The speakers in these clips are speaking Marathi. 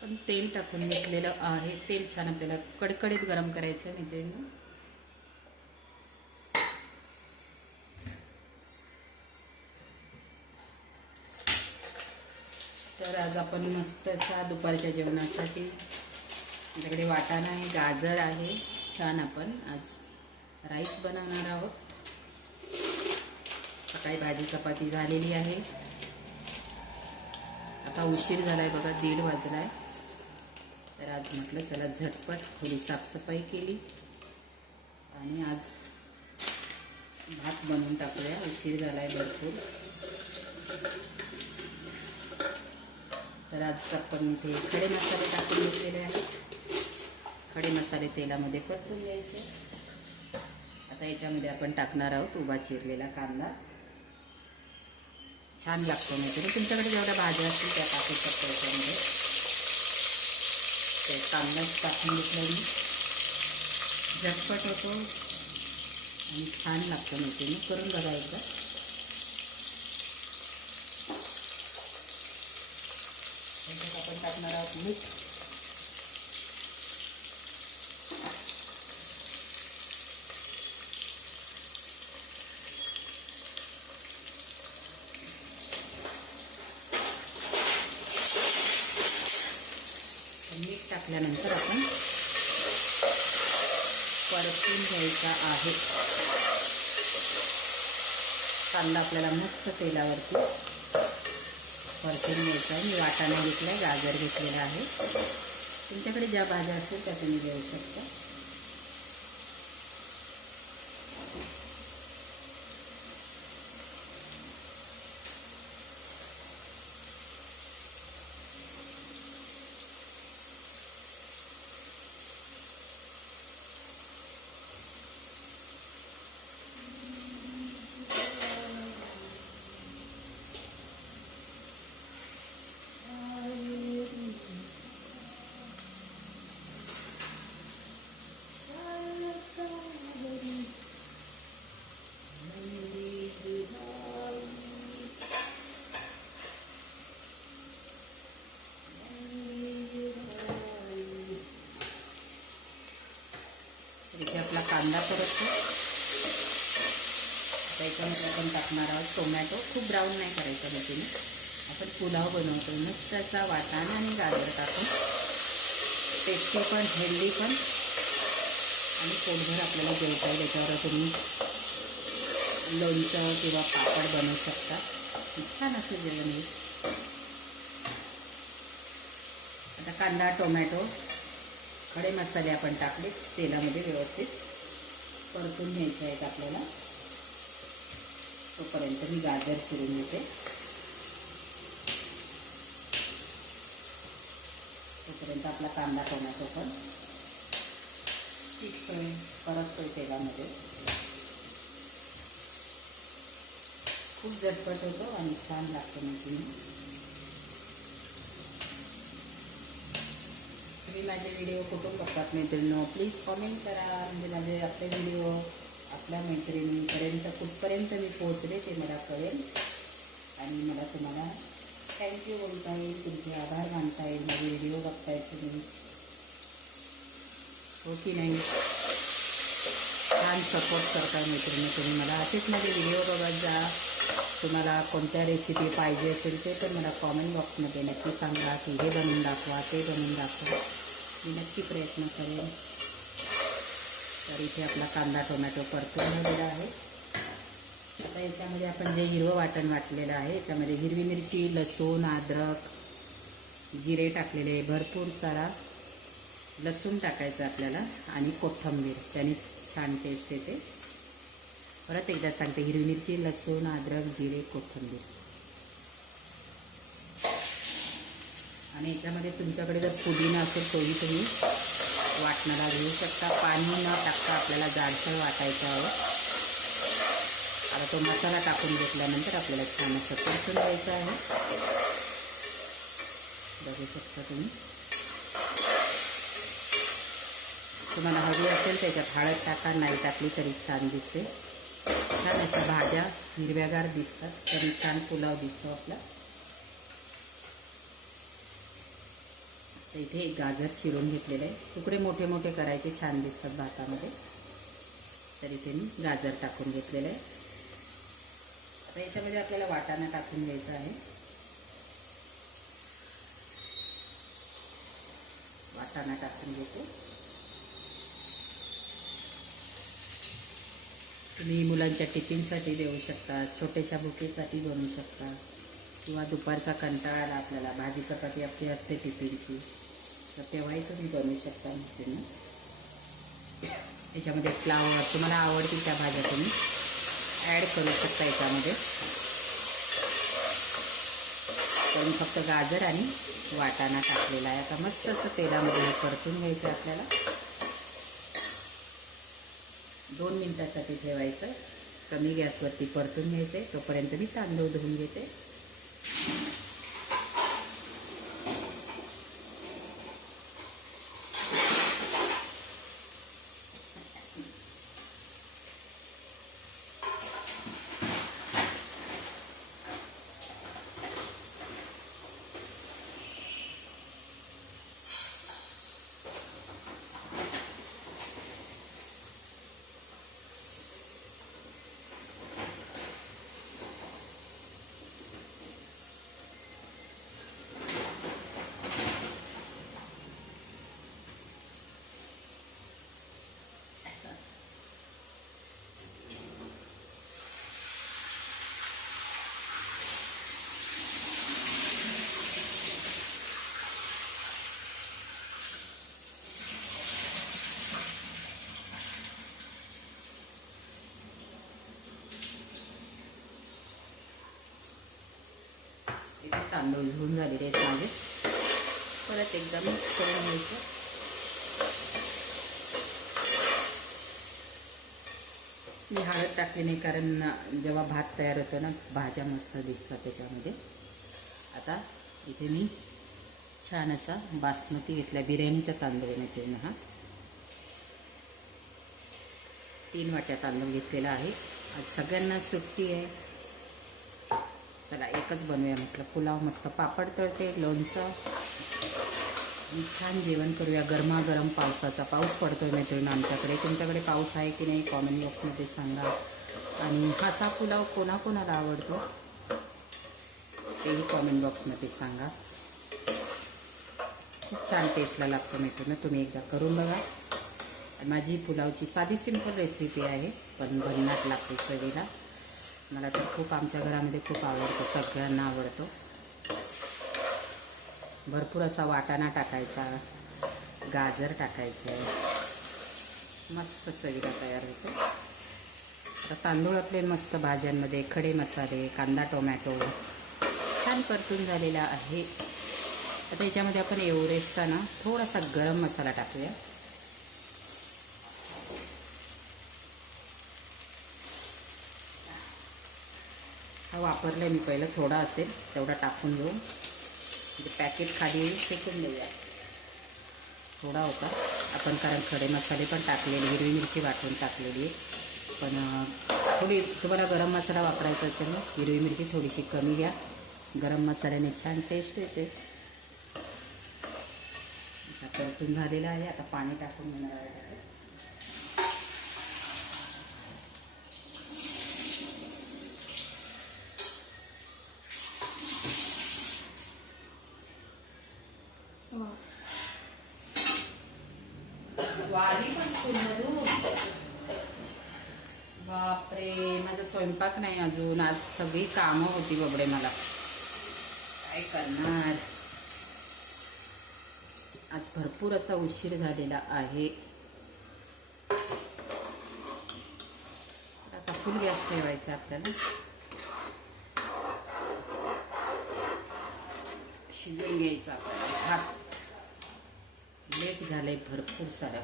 पण तेल टाकून घेतलेलं आहे. तेल छान आपल्याला कडकडीत गरम करायचं मैत्रिणी. तर आज आपण मस्त असा दुपारच्या जेवणासाठी आपल्याकडे वाटाणा आहे, गाजर आहे. छान आपण आज राईस बनवणार आहोत. सकाळी भाजी चपाती झालेली आहे. आता उशीर झालाय बघा, 1:30 वाजलाय. तर आज म्हटलं चला झटपट थोडी साफसफाई केली आणि आज भात बनवून टाकूया. उशीर झालाय भरपूर. तर आज आपण इथे खडे मसाले टाकून घेतलेले आहेत. खडे मसाले तेलामध्ये परतून घ्यायचे. आता याच्यामध्ये आपण टाकणार आहोत उभा चिरलेला कांदा. छान लागतो. म्हणजे तुमच्याकडे जेवढ्या भाज्या असतील त्या टाकू शकतो याच्यामध्ये. ते कांदाच टाकून घेतलं मी. झटपट होतो आणि छान लागतो. म्हणजे करून बघा एकदा. त्याच्यात आपण टाकणार आहोत मीठ. मीठ टाकल्यानंतर आपण परतून घ्यायचा आहे. कांदा आपल्याला मस्त तेलावरती परतून घ्यायचा आहे. मी वाटाणा घेतला आहे, गाजर घेतलेला आहे. तुमच्याकडे ज्या भाज्या असतील त्या तुम्ही घेऊ शकता. इथे आपला कांदा परततो. त्याच्यामध्ये आपण टाकणार आहोत टोमॅटो. खूप ब्राऊन नाही करायचं म्हणजे आपण पुलाव बनवतो. मस्त असा वाटाणा आणि गाजर टाकून टेस्टी पण, हेल्दी पण आणि पोटभर आपल्याला जेवता येईल. याच्यावर तुम्ही लोणचं किंवा पापड बनवू शकता. छान असं जेवण येईल. आता कांदा, टोमॅटो, खडे मसाले आपण टाकले. तेलामध्ये व्यवस्थित परतून घ्यायचे आहेत आपल्याला. तोपर्यंत मी गाजर चिरून घेते. तोपर्यंत आपला कांदा, टोमॅटो पण शिजतोय, परततोय तेलामध्ये. खूप झटपट होतो आणि छान लागतो. म्हणजे तुम्ही माझे व्हिडिओ कुठून बघतात मैत्रिणींनो, प्लीज कॉमेंट करा. म्हणजे माझे आपले व्हिडिओ आपल्या मैत्रिणींपर्यंत कुठपर्यंत मी पोहोचले ते मला कळेल आणि मला तुम्हाला थँक्यू बोलता येईल, तुमचे आभार मानता येईल. माझे व्हिडिओ बघताय तुम्ही, हो की नाही? छान सपोर्ट करताय मैत्रिणी तुम्ही मला. असेच माझे व्हिडिओ बघत जा. तुम्हाला कोणत्या रेसिपी पाहिजे असेल ते पण मला कॉमेंट बॉक्समध्ये नक्की सांगा की हे बनवून दाखवा, ते बनवून दाखवा. मी नक्की प्रयत्न करेन. तर इथे आपला कांदा, टोमॅटो परतून झालेला आहे. आता याच्यामध्ये आपण जे हिरवं वाटण वाटलेलं आहे याच्यामध्ये हिरवी मिरची, लसूण, अद्रक, जिरे टाकलेले. भरपूर सारा लसूण टाकायचं आपल्याला आणि कोथिंबीर. त्याने छान टेस्ट येते. परत एकदा सांगते, हिरवी मिरची, लसूण, अद्रक, जिरे, कोथिंबीर. आणि याच्यामध्ये तुमच्याकडे जर पुदिना असेल तोही तुम्ही वाटणाला घेऊ शकता. पाणी न टाकता आपल्याला जाडसर वाटायचं आहे. आता तो मसाला टाकून घेतल्यानंतर आपल्याला छान असं परतून द्यायचं आहे. बघू शकता तुम्ही. तुम्हाला हवी असेल त्याच्यात हळद टाका, नाही टाकली तरी छान दिसते. छान अशा भाज्या हिरव्यागार दिसतात तरी छान पुलाव दिसतो आपला. तर इथे एक गाजर चिरून घेतलेलं आहे. तुकडे मोठे मोठे करायचे, छान दिसतात भातामध्ये. तर इथे मी गाजर टाकून घेतलेलं आहे. आता याच्यामध्ये आपल्याला वाटाणा टाकून घ्यायचा आहे. वाटाणा टाकून घेतो. तुम्ही मुलांच्या टिफिनसाठी देऊ शकता, छोट्याशा बुकेसाठी बनवू शकता, किंवा दुपारचा कंटाळा आला आपल्याला, भाजी चपाती आपली असते टिफिनची, तर तेव्हाही तुम्ही बनवू शकता. मग याच्यामध्ये फ्लावर तुम्हाला आवडतील त्या भाज्या तुम्ही ॲड करू शकता याच्यामध्ये. तर मी फक्त गाजर आणि वाटाणा टाकलेला आहे. आता मस्त असं तेलामध्ये हे परतून घ्यायचं आपल्याला. 2 मिनिटासाठी ठेवायचं, कमी गॅसवरती परतून घ्यायचं आहे. तोपर्यंत मी तांदूळ धुवून घेते. इथे तांदूळ धुवून झालेले आहेत माझे. परत एकदा मिक्स करून घ्यायचं. मी हळद टाकली नाही, कारण जेव्हा भात तयार होतो ना, भाज्या मस्त दिसतात त्याच्यामध्ये. आता इथे मी छान असा बासमती घेतला, बिर्याणीचा तांदूळ मिळते ना हा. 3 वाट्या तांदूळ घेतलेला आहे. आज सगळ्यांना सुट्टी आहे, चला एकच बनवूया म्हटलं. पुलाव मस्त, पापड तळते, लोणचं, छान जेवण करूया. गरमागरम पावसाचा पाऊस पडतोय मैत्रिणी आमच्याकडे. तुमच्याकडे पाऊस आहे की नाही कॉमेंट बॉक्समध्ये सांगा. आणि असा पुलाव कोणाकोणाला आवडतो तेही कॉमेंट बॉक्समध्ये सांगा. खूप छान टेस्टला लागतो मैत्रिणी, तुम्ही एकदा करून बघा. माझी पुलावची साधी सिंपल रेसिपी आहे, पण भन्नाट लागते चवीला. मला तर खूप, आमच्या घरामध्ये खूप आवडतो, सगळ्यांना आवडतो. भरपूर असा वाटाणा टाकायचा, गाजर टाकायचं, मस्त चवीला तयार होतो. तर तांदूळ आपले मस्त भाज्यांमध्ये, खडे मसाले, कांदा टोमॅटो छान परतून झालेला आहे. आता याच्यामध्ये आपण एव्हरेस्टचा ना थोडासा गरम मसाला टाकूया. हा वापरला मी पहिलं, थोडा असेल तेवढा टाकून घेऊ. म्हणजे पॅकेट खाली फेकून देऊया. थोडा होता आपण, कारण खडे मसाले पण टाकलेले, हिरवी मिरची वाटून टाकलेली आहे. पण थोडी तुम्हाला गरम मसाला वापरायचा असेल ना, हिरवी मिरची थोडीशी कमी घ्या. गरम मसाल्याने छान टेस्ट येते. आता परतून झालेला आहे. आता पाणी टाकून घेणार आहे. वारी पण स्कूलमधून, बापरे, माझा स्वयंपाक नाही अजून. आज सगळी कामं होती बबडे, मला काय करणार. आज भरपूर असा उशीर झालेला आहे. आता फुल गॅस ठेवायचा आपल्याला. शिजून घ्यायचा आपल्याला भात. लेट झालंय भरपूर सारं.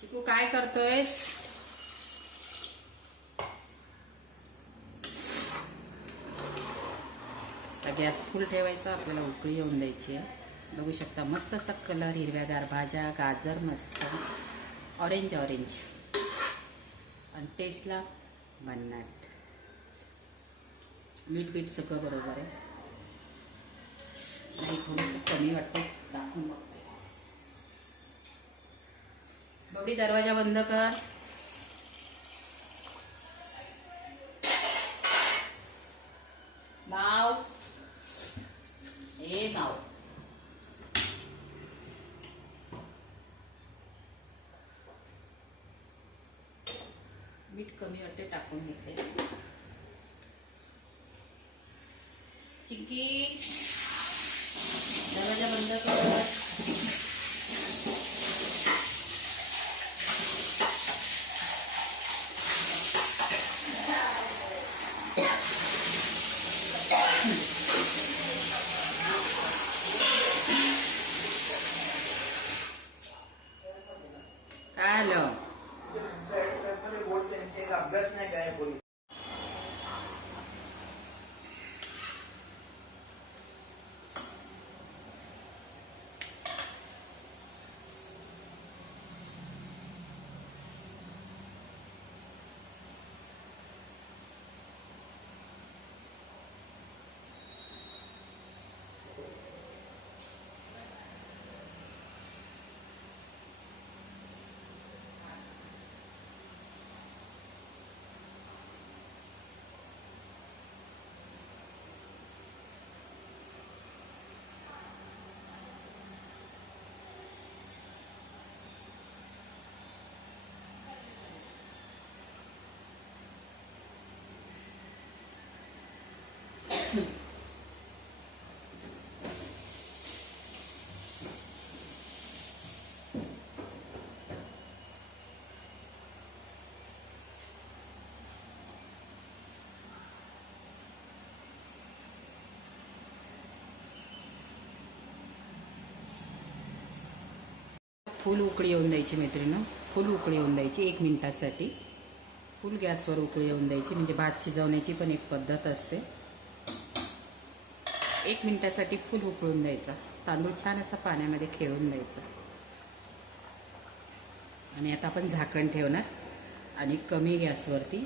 चिकू काय करतोयस? आता गॅस फुल ठेवायचा, आपल्याला उकळी येऊन द्यायची आहे. बघू शकता मस्त असा कलर, हिरव्यागार भाज्या, गाजर मस्त ऑरेंज ऑरेंज, आणि टेस्टला भन्नाट. मीठ बीठ सगळं बरोबर आहे. नाही थोडंसं कमी वाटतं, टाकून बघते. बबडी दरवाजा बंद कर. माव ए माव. मीठ कमी वाटते, टाकून घेते. चिक्की दरवाजा बंद कर. काय आलं? अभ्यास नाही काय कोणी. फुल उकळी येऊन द्यायची मैत्रिणी. फुल उकळी येऊन द्यायची 1 मिनिटासाठी. फुल गॅसवर उकळी येऊन द्यायची, म्हणजे भात शिजवण्याची पण एक पद्धत असते. 1 मिनिटासाठी फुल उकळून द्यायचा. तांदूळ छान असा पाण्यामध्ये खेळून द्यायचा. आणि आता आपण झाकण ठेवणार आणि कमी गॅसवरती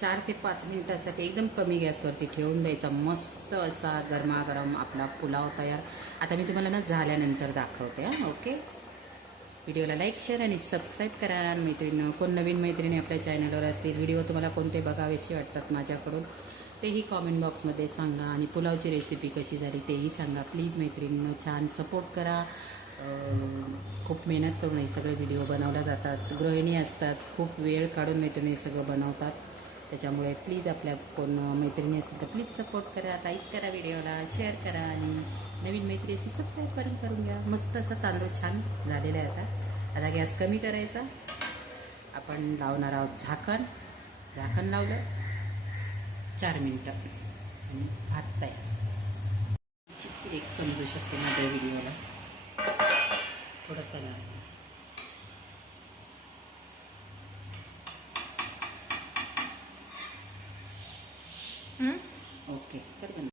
4 ते 5 मिनिटासाठी एकदम कमी गॅसवरती ठेवून द्यायचा. मस्त असा गरमागरम आपला पुलाव तयार. आता मी तुम्हाला ना झाल्यानंतर दाखवते. ओके, व्हिडिओला लाईक शेअर आणि सबस्क्राईब करा. मैत्रिणी, कोण नवीन मैत्रिणी आपल्या चॅनलवर असतील, व्हिडिओ तुम्हाला कोणते बघावेसे वाटतात माझ्याकडून तेही कॉमेंट बॉक्समध्ये सांगा. आणि पुलावची रेसिपी कशी झाली तेही सांगा प्लीज. मैत्रिणींनो छान सपोर्ट करा. खूप मेहनत करून हे सगळे व्हिडिओ बनवल्या जातात. गृहिणी असतात, खूप वेळ काढून मैत्रिणी सगळं बनवतात. त्याच्यामुळे प्लीज आपल्या कोण मैत्रिणी असतील तर प्लीज सपोर्ट करा, लाईक करा, व्हिडिओला शेअर करा आणि नवीन मैत्रिणी सबस्क्राईब करून घ्या. मस्त असं तांदूळ छान झालेलं आहे. आता गॅस कमी करायचा. आपण लावणार आहोत झाकण. झाकण लावलं 4 मिनिटं आणि भात तयार. एक समजू शकते माझ्या व्हिडिओला थोडंसं लागेल.